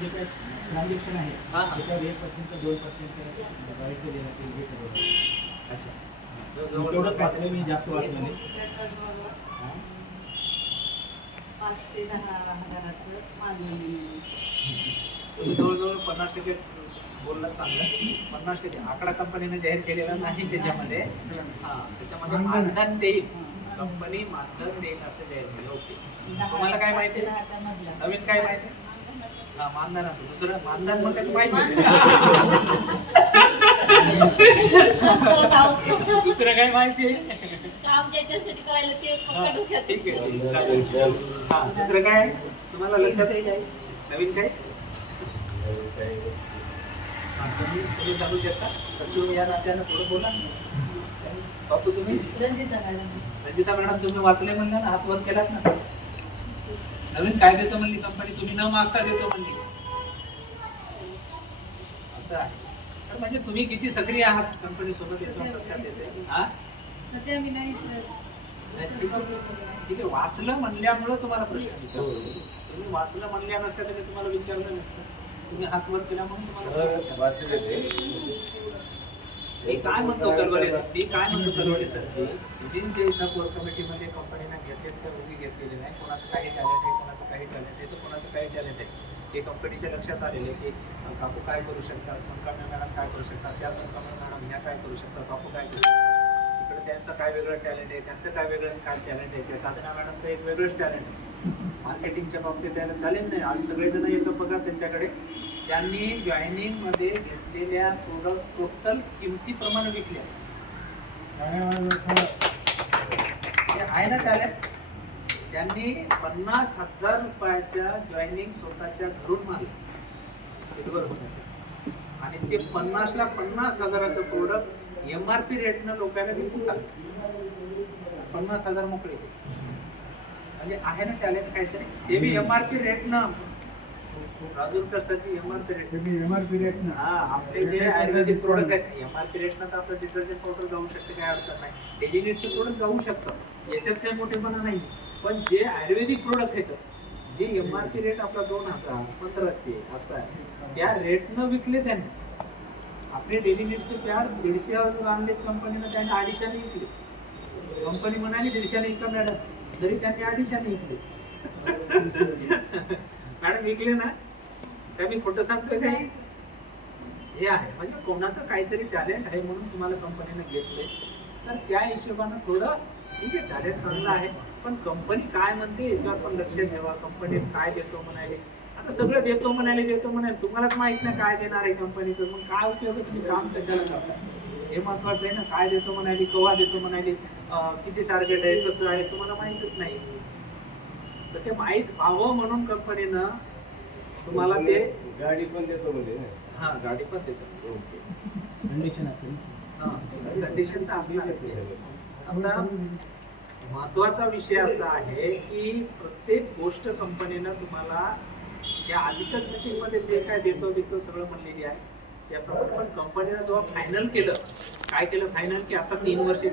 जे काही ट्रान्झॅक्शन आहे हां. त्याच्यावर 1% 2% राईट देण्यात येईल हे ठरवलं. अच्छा. तेवढंच वाचलं मी, जास्त वाचलं नाही. 5 ते 10 हजाराचं मानधन. तुम्ही जवळजवळ 50% बोलला चांगलं. 50% आकडा कंपनीने जाहीर केलेला नाही त्याच्यामध्ये. त्याच्यामध्ये मानधन देईल, कंपनी मानधन देईल असं जाहीर केलं. ओके. तुम्हाला काय माहिती आहे? नवीन काय माहिती आहे? मानधनाचं दुसरं मानधन मग काही माहिती नाही. दुसरं काय माहिती आहे? काम ज्याच्यासाठी करायला ते फक्त डोक्यात. ठीक आहे, चालेल. दुसरं काय तुम्हाला लक्षात येईल? काय नवीन काय तुम्ही सांगू शकता? सचिव या नात्यानं थोडं बोला. बापू तुम्ही? रंजिता मॅडम तुम्ही वाचले म्हणलं ना, हात वर केलात ना. नवीन काय देतो म्हणली कंपनी, तुम्ही न मागता देतो म्हणली. असं आहे. तर म्हणजे तुम्ही किती सक्रिय आहात कंपनी सोबत याचं लक्षात येते. हा सध्या मी नाही. तिथे वाचलं म्हणल्यामुळे तुम्हाला प्रश्न विचारतो. तुम्ही वाचलं म्हणल्या नसत्या तर तुम्हाला विचारलं नसतं. तुम्ही हात वर केला म्हणून तुम्हाला. मी काय म्हणतो कलवडे सरची, जे इथं कोर कमिटीमध्ये कंपनीने घेतले तर उभी घेतलेले नाही. कोणाचं काही टॅलेंट आहे, कोणाचं काही टॅलेंट आहे, तर कोणाचं काही टॅलेंट आहे हे कंपनीच्या लक्षात आलेले की काकू काय करू शकतात, संकाम्या मॅडम काय करू शकतात, त्या संकाम्या मॅडम ह्या काय करू शकतात, काकू काय करू शकतात. इकडे त्यांचं काय वेगळं टॅलेंट आहे, त्यांचं काय वेगळं काय टॅलेंट आहे, त्या साधना मॅडमचं एक वेगळंच टॅलेंट आहे. मार्केटिंगच्या बाबतीत त्याला चालेल नाही. आज सगळेजण येतो बघा त्यांच्याकडे. त्यांनी जॉईनिंग मध्ये घेतलेल्या प्रोडक्ट टोटल किमतीप्रमाणे विकल्या. आहे ना टॅलेंट. त्यांनी 50,000 रुपयाच्या जॉईनिंग स्वतःच्या घरून मारलं आणि ते 50ला 50,000चं प्रोडक्ट MRP रेटनं लोकांना विकून टाकलं. 50,000 मोकळे. म्हणजे आहे ना टॅलेंट काहीतरी. ते बी MRP रेटनं. राजूरकर सरची MRP रेट ना. आपले जे आयुर्वेदिक प्रोडक्ट आहेत MRP रेटनं तर आपलं डिटर्जंट पावडर जाऊ शकते, काय अडचण नाही. डेलिनेटचे प्रोडक्ट जाऊ शकतं, याच्यात काही मोठेपणा नाही. पण जे आयुर्वेदिक प्रोडक्ट आहेत, जे MRP रेट आपला 2,000 1,500 असं आहे, त्या रेटनं विकले त्यांनी. आपले डेलिनेटचे पॅड 150 आणले कंपनीनं, त्यांनी 250 विकले. कंपनी म्हणाली 150 विका मॅडम, जरी त्यांनी 250 विकले. मॅडम विकले ना, काय मी खोटं सांगतोय काय? हे आहे म्हणजे कोणाचं काहीतरी टॅलेंट आहे म्हणून तुम्हाला कंपनीने घेतले, तर त्या हिशोबानं थोडं ठीक आहे, टॅलेंट चांगलं आहे. पण कंपनी काय म्हणते याच्यावर पण लक्ष ठेवा. कंपनीच काय देतो म्हणाले, आता सगळं देतो म्हणाले तुम्हालाच माहित नाही काय देणार आहे कंपनी, तर मग काय उपयोग आहे, तुम्ही काम कशाला करता? हे महत्वाचं आहे ना. काय देतो म्हणाली, केव्हा देतो म्हणाली, किती टार्गेट आहे, कसं आहे, तुम्हाला माहितच नाही. तर ते माहीत व्हावं म्हणून कंपनीनं तुम्हाला ते गाडी पण देतो म्हणजे. हा गाडी पण देतो. कंडिशन असेल. कंडिशन तर असणारच. आता महत्वाचा विषय असा आहे की प्रत्येक गोष्ट कंपनीनं तुम्हाला या आधीच्याच मीटिंग मध्ये जे काय देतो सगळं म्हणलेली आहे त्याप्रमाणे. पण कंपनीनं जेव्हा फायनल केलं, काय केलं फायनल की आता 3 वर्षाच्या